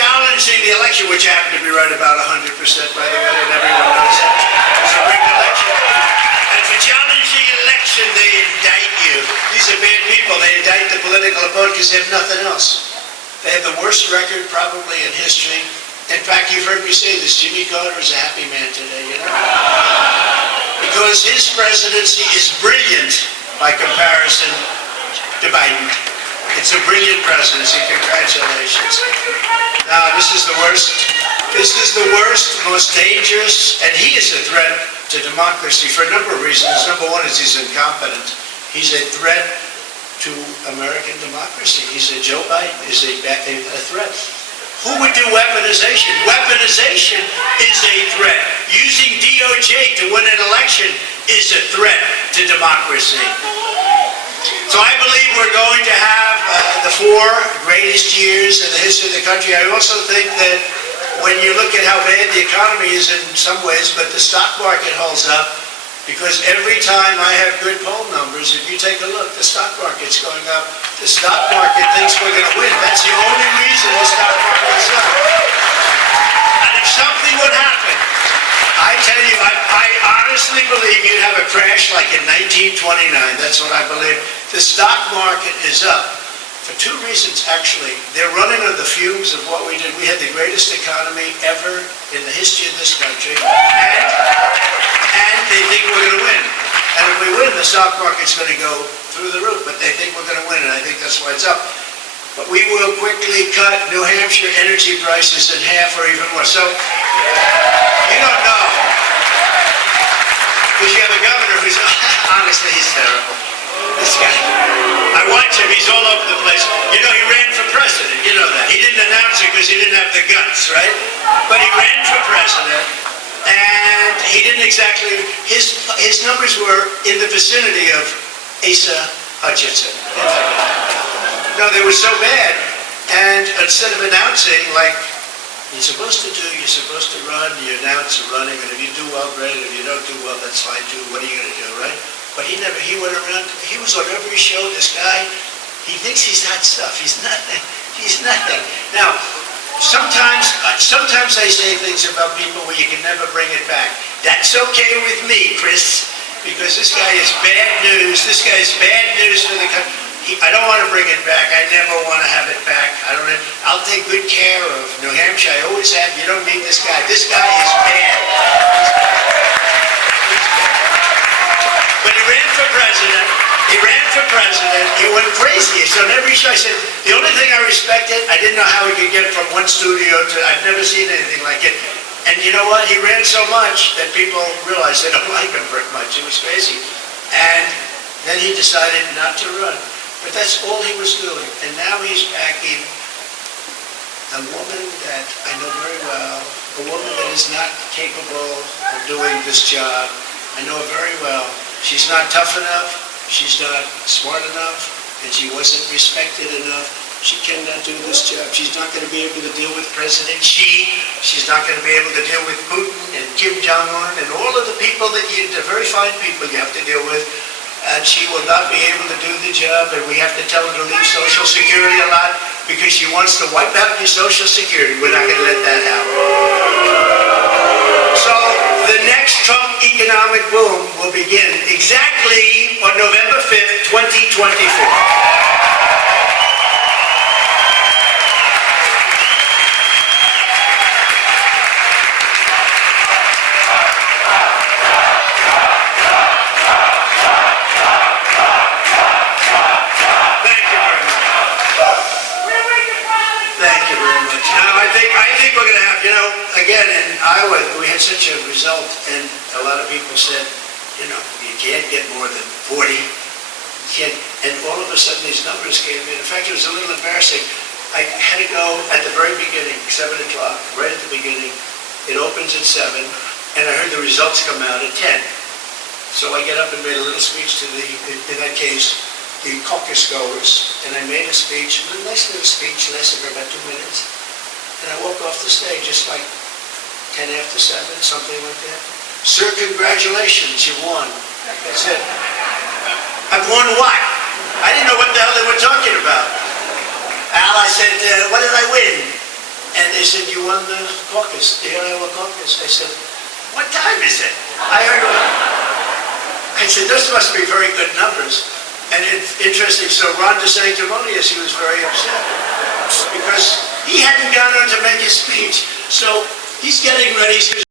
challenging the election, which happened to be right about 100%, by the way, and everyone knows that. It was a rigged election. And for challenging an election, they indict you. These are bad people. They indict the political opponent because they have nothing else. They have the worst record probably in history. In fact, you've heard me say this, Jimmy Carter is a happy man today, you know? Because his presidency is brilliant by comparison to Biden. It's a brilliant presidency. Congratulations. Now, this is the worst. This is the worst, most dangerous, and he is a threat to democracy for a number of reasons. Number one is he's incompetent. He's a threat to American democracy. Joe Biden is a threat. Who would do weaponization? Weaponization is a threat. Using DOJ to win an election is a threat to democracy. So I believe we're going to have the 4 greatest years in the history of the country. I also think that when you look at how bad the economy is in some ways, but the stock market holds up, because every time I have good poll numbers, if you take a look, the stock market's going up. The stock market thinks we're going to win. That's the only reason the stock market is up. And if something would happen, I tell you, I honestly believe you'd have a crash like in 1929. That's what I believe. The stock market is up for 2 reasons, actually. They're running on the fumes of what we did. We had the greatest economy ever in the history of this country. And they think we're going to win. And if we win, the stock market's going to go through the roof. But they think we're going to win, and I think that's why it's up. But we will quickly cut New Hampshire energy prices in half or even more. So, you don't know. Because you have a governor who's, honestly, he's terrible. This guy. I watch him, he's all over the place. You know, he ran for president, you know that. He didn't announce it because he didn't have the guts, right? But he ran for president. And he didn't exactly, his numbers were in the vicinity of Asa Hutchinson. No, they were so bad. And instead of announcing, like you're supposed to do, you're supposed to run, you announce you're running, and if you do well, great. If you don't do well, that's fine too. What are you going to do, right? But he went around, he was on every show, this guy. He thinks he's hot stuff. He's nothing. He's nothing. Now, Sometimes I say things about people where you can never bring it back. That's okay with me, Chris, because this guy is bad news. This guy is bad news for the country. I don't want to bring it back. I never want to have it back. I'll take good care of New Hampshire. I always have. You don't need this guy. This guy is bad. But he ran for president. He went crazy. So on every show I said, the only thing I respected, I didn't know how he could get from one studio to, I've never seen anything like it. And you know what? He ran so much that people realized they don't like him very much. He was crazy. And then he decided not to run. But that's all he was doing. And now he's backing a woman that I know very well, a woman that is not capable of doing this job. I know her very well. She's not tough enough. She's not smart enough, and she wasn't respected enough. She cannot do this job. She's not going to be able to deal with President Xi. She's not going to be able to deal with Putin and Kim Jong-un and all of the people the very fine people you have to deal with. And she will not be able to do the job, and we have to tell her to leave Social Security a lot because she wants to wipe out your Social Security. We're not going to let that happen. So the next Trump economic boom will begin exactly on November 5th, 2024. Again, in Iowa, we had such a result, and a lot of people said, you know, you can't get more than 40. You can't, and all of a sudden these numbers came in. In fact, it was a little embarrassing. I had to go at the very beginning, 7 o'clock, right at the beginning. It opens at 7, and I heard the results come out at 10. So I get up and made a little speech to in that case, the caucus goers, and I made a speech, a nice little speech, lasted for about 2 minutes. And I walked off the stage just like 10 after 7, something like that. Sir, congratulations, you won. I said, I've won what? I didn't know what the hell they were talking about. Al, I said, what did I win? And said, you won the caucus, the Iowa caucus. I said, what time is it? I said, those must be very good numbers. And it's interesting, so Ron DeSanctimonious, he was very upset because he hadn't gone on to make his speech. So he's getting ready.